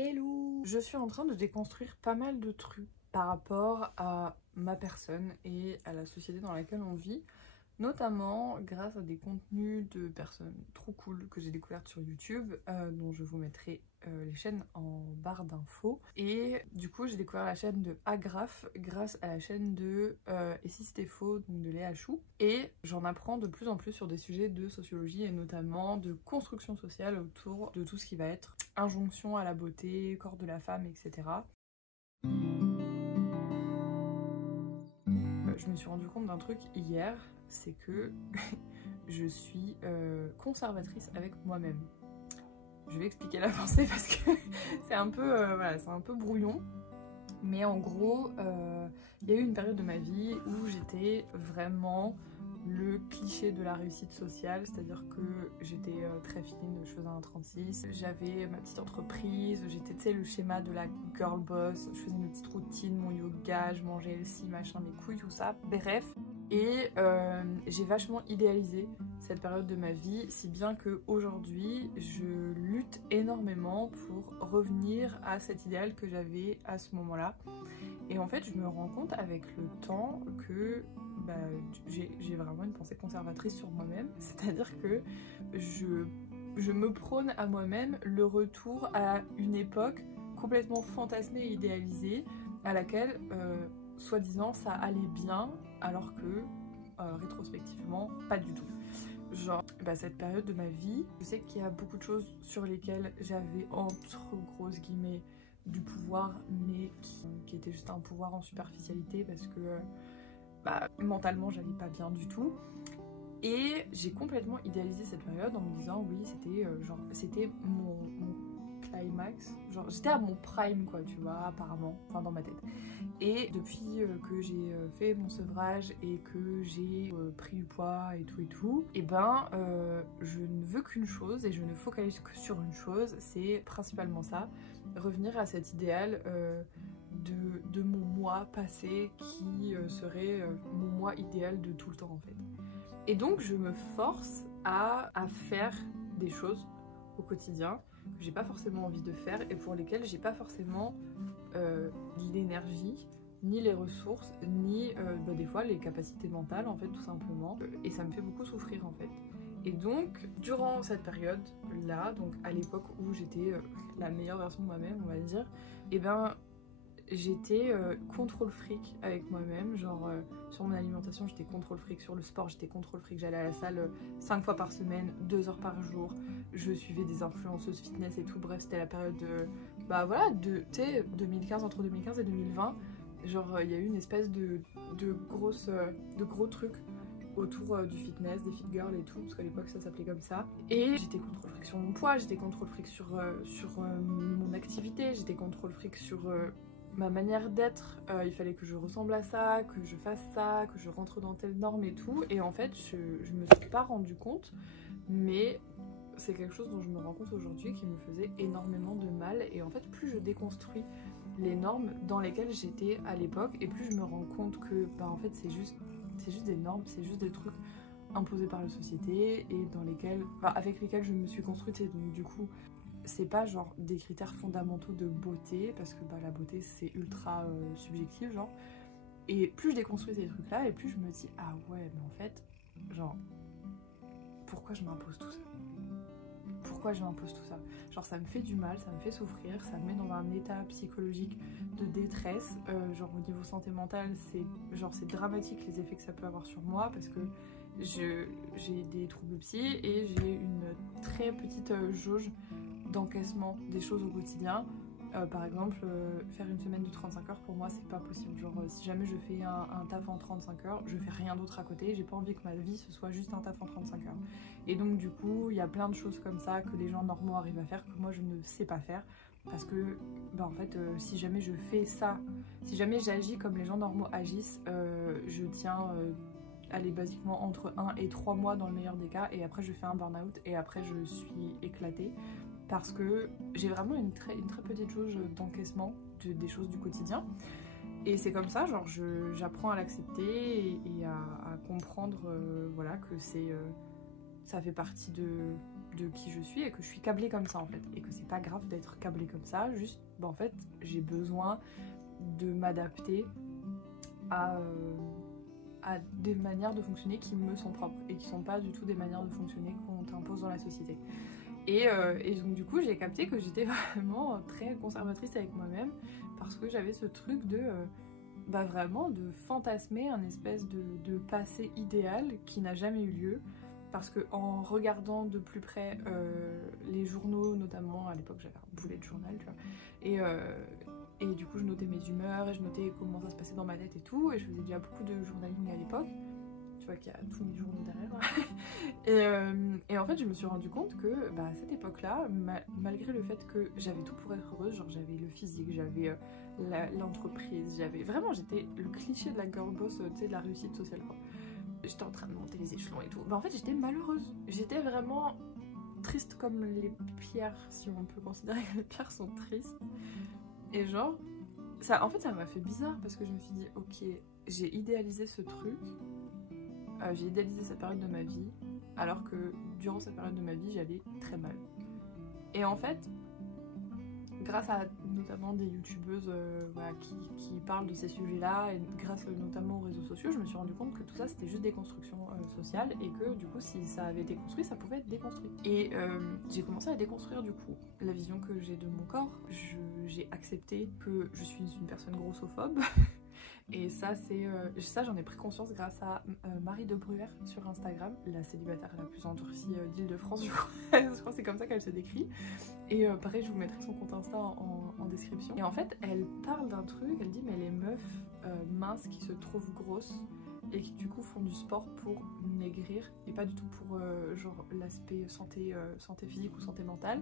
Hello! Je suis en train de déconstruire pas mal de trucs par rapport à ma personne et à la société dans laquelle on vit, notamment grâce à des contenus de personnes trop cool que j'ai découvertes sur YouTube, dont je vous mettrai les chaînes en barre d'infos. Et du coup j'ai découvert la chaîne de Agraf grâce à la chaîne de Et si c'était faux, donc de Léa Chou. Et j'en apprends de plus en plus sur des sujets de sociologie et notamment de construction sociale autour de tout ce qui va être injonction à la beauté, corps de la femme, etc. Je me suis rendu compte d'un truc hier, c'est que je suis conservatrice avec moi-même. Je vais expliquer la pensée parce que c'est un peu, voilà, c'est un peu brouillon. Mais en gros, il y a eu une période de ma vie où j'étais vraiment le cliché de la réussite sociale, c'est-à-dire que j'étais très fine, je faisais un 36, j'avais ma petite entreprise, j'étais, tu sais, le schéma de la girl boss, je faisais mes petites routines, mon yoga, je mangeais healthy, machin, mes couilles, tout ça, bref. Et j'ai vachement idéalisé cette période de ma vie, si bien qu'aujourd'hui, je lutte énormément pour revenir à cet idéal que j'avais à ce moment-là. Et en fait, je me rends compte avec le temps que j'ai vraiment une pensée conservatrice sur moi-même, c'est-à-dire que je me prône à moi-même le retour à une époque complètement fantasmée et idéalisée à laquelle, soi-disant, ça allait bien, alors que, rétrospectivement, pas du tout. Genre, cette période de ma vie, je sais qu'il y a beaucoup de choses sur lesquelles j'avais, entre grosses guillemets, du pouvoir, mais qui était juste un pouvoir en superficialité parce que mentalement j'allais pas bien du tout. Et j'ai complètement idéalisé cette période en me disant oui, c'était c'était mon climax, genre j'étais à mon prime quoi, tu vois, apparemment, enfin dans ma tête. Et depuis que j'ai fait mon sevrage et que j'ai pris du poids et tout, et je ne veux qu'une chose et je ne focalise que sur une chose, c'est principalement ça, revenir à cet idéal de mon moi passé qui serait mon moi idéal de tout le temps en fait. Et donc je me force à faire des choses au quotidien que j'ai pas forcément envie de faire et pour lesquelles j'ai pas forcément l'énergie, ni les ressources, ni des fois les capacités mentales en fait tout simplement. Et ça me fait beaucoup souffrir en fait. Et donc durant cette période là, donc à l'époque où j'étais la meilleure version de moi-même on va dire, et j'étais contrôle fric avec moi-même, genre sur mon alimentation j'étais contrôle fric, sur le sport j'étais contrôle fric, j'allais à la salle 5 fois par semaine, 2 heures par jour, je suivais des influenceuses fitness et tout, bref c'était la période de, tu sais, 2015, entre 2015 et 2020, genre il y a eu une espèce de gros trucs autour du fitness, des fit girls et tout, parce qu'à l'époque ça s'appelait comme ça. Et j'étais contrôle fric sur mon poids, j'étais contrôle fric sur mon activité, j'étais contrôle fric sur ma manière d'être, il fallait que je ressemble à ça, que je fasse ça, que je rentre dans telle norme et tout. Et en fait, je me suis pas rendu compte, mais c'est quelque chose dont je me rends compte aujourd'hui qui me faisait énormément de mal. Et en fait, plus je déconstruis les normes dans lesquelles j'étais à l'époque, et plus je me rends compte que en fait, c'est juste des normes, c'est juste des trucs imposés par la société et dans lesquels, avec lesquels je me suis construite. Et donc du coup, c'est pas genre des critères fondamentaux de beauté parce que la beauté c'est ultra subjectif genre. Et plus je déconstruis ces trucs là et plus je me dis ah ouais mais en fait genre pourquoi je m'impose tout ça, pourquoi je m'impose tout ça, genre ça me fait du mal, ça me fait souffrir, ça me met dans un état psychologique de détresse, genre au niveau santé mentale c'est dramatique les effets que ça peut avoir sur moi parce que j'ai des troubles psy et j'ai une très petite jauge d'encaissement des choses au quotidien. Par exemple, faire une semaine de 35 heures pour moi c'est pas possible. Genre si jamais je fais un taf en 35 heures, je fais rien d'autre à côté, j'ai pas envie que ma vie ce soit juste un taf en 35 heures. Et donc du coup, il y a plein de choses comme ça que les gens normaux arrivent à faire que moi je ne sais pas faire. Parce que en fait, si jamais je fais ça, si jamais j'agis comme les gens normaux agissent, je tiens aller basiquement entre 1 et 3 mois dans le meilleur des cas et après je fais un burn-out et après je suis éclatée. Parce que j'ai vraiment une très petite jauge d'encaissement des choses du quotidien. Et c'est comme ça, genre j'apprends à l'accepter et à comprendre voilà, que ça fait partie de de qui je suis et que je suis câblée comme ça en fait. Et que c'est pas grave d'être câblée comme ça, juste en fait j'ai besoin de m'adapter à des manières de fonctionner qui me sont propres et qui sont pas du tout des manières de fonctionner qu'on t'impose dans la société. Et donc du coup j'ai capté que j'étais vraiment très conservatrice avec moi-même parce que j'avais ce truc de vraiment de fantasmer un espèce de passé idéal qui n'a jamais eu lieu, parce que en regardant de plus près les journaux, notamment à l'époque j'avais un bullet journal, tu vois, et du coup je notais mes humeurs et je notais comment ça se passait dans ma tête et tout, et je faisais déjà beaucoup de journaling à l'époque, tu vois qu'il y a tous mes journaux derrière. Et en fait je me suis rendu compte que à cette époque là, malgré le fait que j'avais tout pour être heureuse, genre j'avais le physique, j'avais l'entreprise, j'étais le cliché de la girl boss, tu sais, de la réussite sociale quoi. J'étais en train de monter les échelons et tout, en fait j'étais malheureuse, j'étais vraiment triste comme les pierres, si on peut considérer que les pierres sont tristes. Et genre ça, en fait ça m'a fait bizarre parce que je me suis dit ok, j'ai idéalisé ce truc, j'ai idéalisé cette période de ma vie alors que durant cette période de ma vie j'allais très mal. Et en fait grâce à notamment des youtubeuses qui parlent de ces sujets-là, et grâce notamment aux réseaux sociaux, je me suis rendu compte que tout ça c'était juste des constructions sociales, et que du coup si ça avait été construit, ça pouvait être déconstruit. Et j'ai commencé à déconstruire du coup la vision que j'ai de mon corps. J'ai accepté que je suis une personne grossophobe. Et ça, j'en ai pris conscience grâce à Marie de Bruyère sur Instagram, la célibataire la plus endurcie d'Île-de-France, je crois. Je crois que c'est comme ça qu'elle se décrit. Et pareil, je vous mettrai son compte Insta en description. Et en fait, elle parle d'un truc, elle dit mais les meufs minces qui se trouvent grosses et qui du coup font du sport pour maigrir, et pas du tout pour genre l'aspect santé physique ou santé mentale,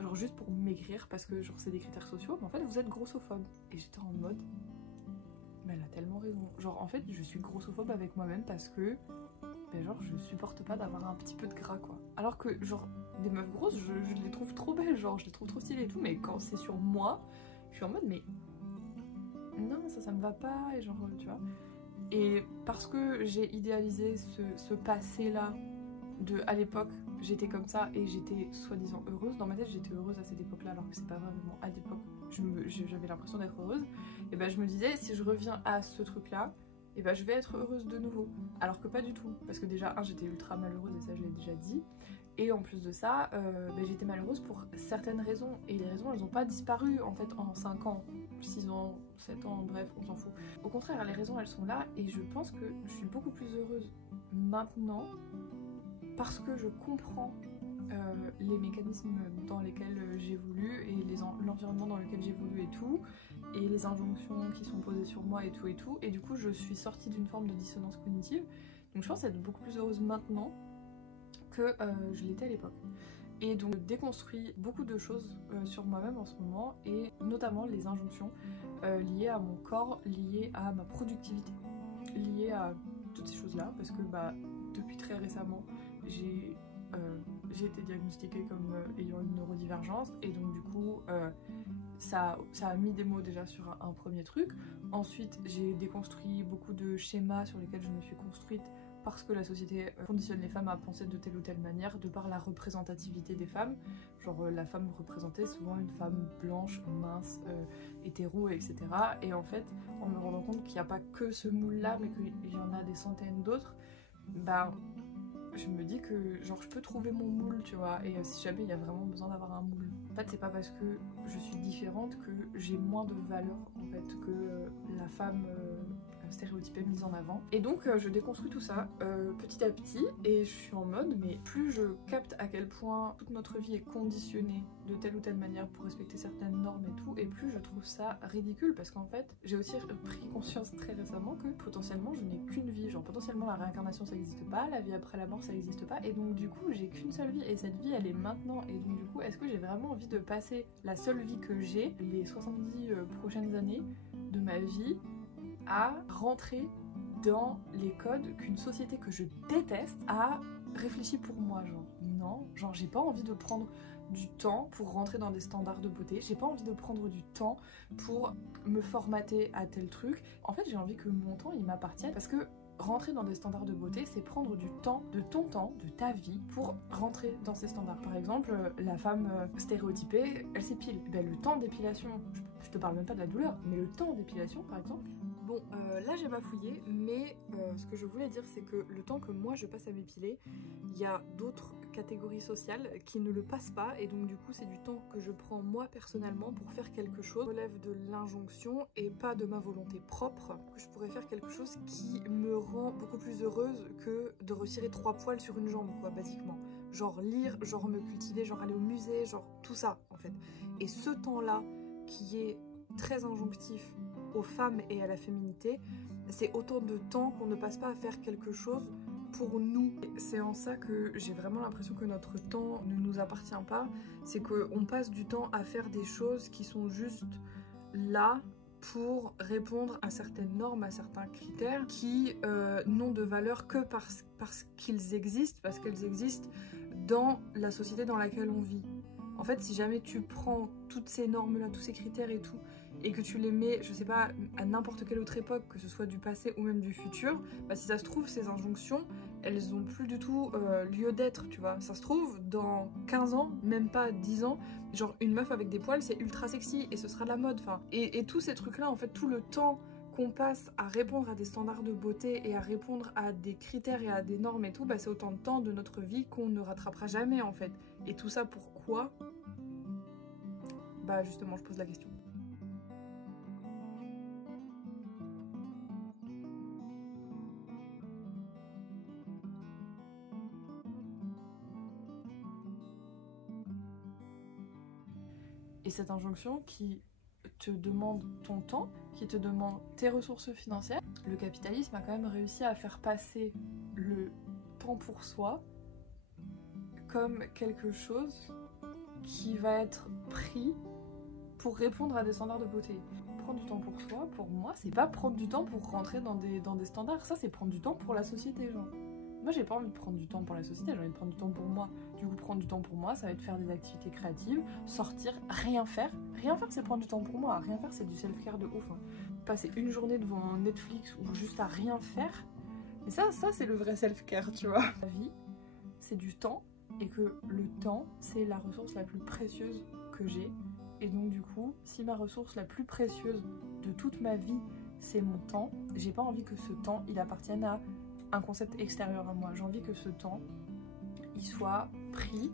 genre juste pour maigrir parce que genre c'est des critères sociaux, mais en fait vous êtes grossophobe. Et j'étais en mode... mais elle a tellement raison. Genre en fait je suis grossophobe avec moi-même parce que genre je supporte pas d'avoir un petit peu de gras quoi. Alors que genre des meufs grosses je les trouve trop belles, genre je les trouve trop stylées et tout, mais quand c'est sur moi je suis en mode mais non ça me va pas, et genre tu vois. Et parce que j'ai idéalisé ce passé là de à l'époque j'étais comme ça et j'étais soi-disant heureuse, dans ma tête j'étais heureuse à cette époque là alors que c'est pas vraiment à l'époque j'avais l'impression d'être heureuse, et je me disais si je reviens à ce truc là, et je vais être heureuse de nouveau, alors que pas du tout, parce que déjà j'étais ultra malheureuse et ça je l'ai déjà dit, et en plus de ça j'étais malheureuse pour certaines raisons, et les raisons elles ont pas disparu en fait en 5 ans, 6 ans, 7 ans, bref on s'en fout. Au contraire les raisons elles sont là, et je pense que je suis beaucoup plus heureuse maintenant parce que je comprends les mécanismes dans lesquels j'évolue et l'environnement dans lequel j'évolue et tout, et les injonctions qui sont posées sur moi et tout, et du coup je suis sortie d'une forme de dissonance cognitive, donc je pense être beaucoup plus heureuse maintenant que je l'étais à l'époque. Et donc je déconstruis beaucoup de choses sur moi-même en ce moment, et notamment les injonctions liées à mon corps, liées à ma productivité, liées à toutes ces choses là, parce que depuis très récemment j'ai été diagnostiquée comme ayant une neurodivergence, et donc du coup ça a mis des mots déjà sur un premier truc. Ensuite j'ai déconstruit beaucoup de schémas sur lesquels je me suis construite parce que la société conditionne les femmes à penser de telle ou telle manière, de par la représentativité des femmes. Genre la femme représentée, souvent une femme blanche, mince, hétéro, etc. Et en fait, en me rendant compte qu'il n'y a pas que ce moule-là, mais qu'il y en a des centaines d'autres, je me dis que genre je peux trouver mon moule, tu vois, et si jamais il y a vraiment besoin d'avoir un moule. En fait c'est pas parce que je suis différente que j'ai moins de valeur en fait que la femme stéréotypée mise en avant. Et donc je déconstruis tout ça petit à petit, et je suis en mode mais plus je capte à quel point toute notre vie est conditionnée de telle ou telle manière pour respecter certaines normes et tout, et plus je trouve ça ridicule, parce qu'en fait j'ai aussi pris conscience très récemment que potentiellement je n'ai qu'une vie, genre potentiellement la réincarnation ça n'existe pas, la vie après la mort ça n'existe pas, et donc du coup j'ai qu'une seule vie, et cette vie elle est maintenant, et donc du coup est-ce que j'ai vraiment envie de passer la seule vie que j'ai, les 70 prochaines années de ma vie, à rentrer dans les codes qu'une société que je déteste a réfléchi pour moi, genre non, genre j'ai pas envie de prendre du temps pour rentrer dans des standards de beauté, j'ai pas envie de prendre du temps pour me formater à tel truc. En fait j'ai envie que mon temps il m'appartienne, parce que rentrer dans des standards de beauté, c'est prendre du temps, de ton temps, de ta vie, pour rentrer dans ces standards. Par exemple, la femme stéréotypée, elle s'épile. Ben, le temps d'épilation, je te parle même pas de la douleur, mais le temps d'épilation par exemple. Bon, là j'ai bafouillé, mais ce que je voulais dire c'est que le temps que moi je passe à m'épiler, il y a d'autres catégories sociales qui ne le passent pas, et donc du coup c'est du temps que je prends moi personnellement pour faire quelque chose, relève de l'injonction et pas de ma volonté propre, que je pourrais faire quelque chose qui me rend beaucoup plus heureuse que de retirer 3 poils sur une jambe, quoi, basiquement. Genre lire, genre me cultiver, genre aller au musée, genre tout ça en fait. Et ce temps-là qui est très injonctif aux femmes et à la féminité, c'est autant de temps qu'on ne passe pas à faire quelque chose pour nous. C'est en ça que j'ai vraiment l'impression que notre temps ne nous appartient pas, c'est qu'on passe du temps à faire des choses qui sont juste là pour répondre à certaines normes, à certains critères qui n'ont de valeur que parce qu'ils existent, parce qu'elles existent dans la société dans laquelle on vit. En fait, si jamais tu prends toutes ces normes-là, tous ces critères et tout, et que tu les mets, je sais pas, à n'importe quelle autre époque, que ce soit du passé ou même du futur, bah si ça se trouve, ces injonctions, elles ont plus du tout lieu d'être, tu vois. Ça se trouve, dans 15 ans, même pas 10 ans, genre une meuf avec des poils, c'est ultra sexy, et ce sera la mode, enfin. Et tous ces trucs-là, en fait, tout le temps qu'on passe à répondre à des standards de beauté et à répondre à des critères et à des normes et tout, bah c'est autant de temps de notre vie qu'on ne rattrapera jamais, en fait. Et tout ça, pourquoi? Bah justement, je pose la question. Et cette injonction qui te demande ton temps, qui te demande tes ressources financières, le capitalisme a quand même réussi à faire passer le temps pour soi comme quelque chose qui va être pris pour répondre à des standards de beauté. Prendre du temps pour soi, pour moi, c'est pas prendre du temps pour rentrer dans des standards, ça c'est prendre du temps pour la société, genre. Moi j'ai pas envie de prendre du temps pour la société, j'ai envie de prendre du temps pour moi. Du coup prendre du temps pour moi, ça va être faire des activités créatives, sortir, rien faire. Rien faire c'est prendre du temps pour moi, rien faire c'est du self-care de ouf. Hein. Passer une journée devant Netflix ou juste à rien faire, mais ça c'est le vrai self-care, tu vois. La vie, c'est du temps, et que le temps, c'est la ressource la plus précieuse que j'ai. Et donc du coup, si ma ressource la plus précieuse de toute ma vie, c'est mon temps, j'ai pas envie que ce temps, il appartienne à un concept extérieur à moi. J'ai envie que ce temps, il soit pris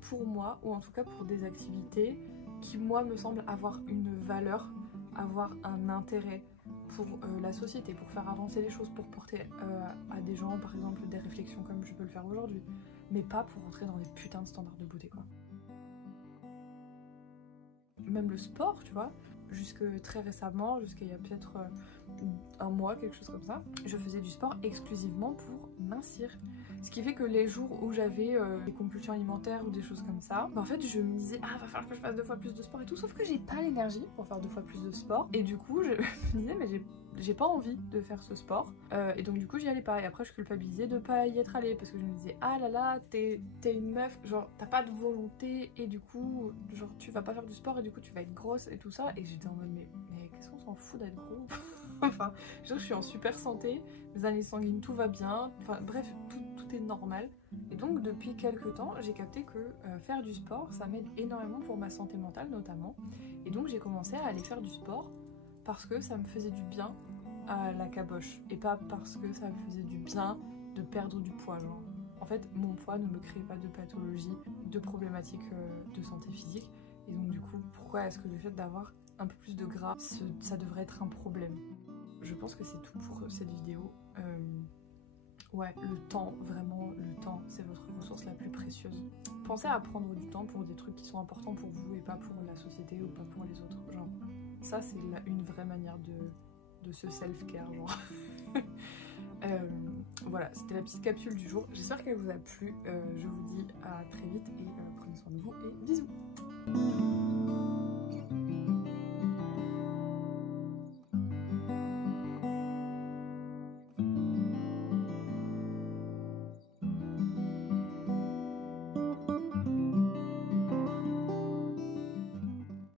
pour moi, ou en tout cas pour des activités qui, moi, me semblent avoir une valeur, avoir un intérêt pour la société, pour faire avancer les choses, pour porter à des gens, par exemple, des réflexions comme je peux le faire aujourd'hui, mais pas pour rentrer dans des putains de standards de beauté, quoi. Même le sport, tu vois, jusque très récemment, jusqu'il y a peut-être un mois, quelque chose comme ça, je faisais du sport exclusivement pour mincir. Ce qui fait que les jours où j'avais des compulsions alimentaires ou des choses comme ça, bah en fait je me disais ah va falloir que je fasse 2 fois plus de sport et tout, sauf que j'ai pas l'énergie pour faire 2 fois plus de sport, et du coup je me disais mais j'ai pas envie de faire ce sport, et donc du coup j'y allais pas, et après je culpabilisais de pas y être allée parce que je me disais ah là là t'es une meuf, genre t'as pas de volonté et du coup genre tu vas pas faire du sport et du coup tu vas être grosse et tout ça, et j'étais en mode mais qu'est-ce qu'on s'en fout d'être gros. Enfin je suis en super santé, mes analyses sanguines tout va bien, enfin bref tout est normal. Et donc depuis quelques temps j'ai capté que faire du sport ça m'aide énormément pour ma santé mentale notamment, et donc j'ai commencé à aller faire du sport parce que ça me faisait du bien à la caboche, et pas parce que ça me faisait du bien de perdre du poids, genre. En fait, mon poids ne me crée pas de pathologie, de problématiques de santé physique, et donc du coup, pourquoi est-ce que le fait d'avoir un peu plus de gras, ça devrait être un problème? Je pense que c'est tout pour cette vidéo. Ouais, le temps, vraiment, le temps, c'est votre ressource la plus précieuse. Pensez à prendre du temps pour des trucs qui sont importants pour vous et pas pour la société ou pas pour les autres, genre. Ça, c'est une vraie manière de se self-care, genre. Voilà, c'était la petite capsule du jour. J'espère qu'elle vous a plu. Je vous dis à très vite et prenez soin de vous et bisous.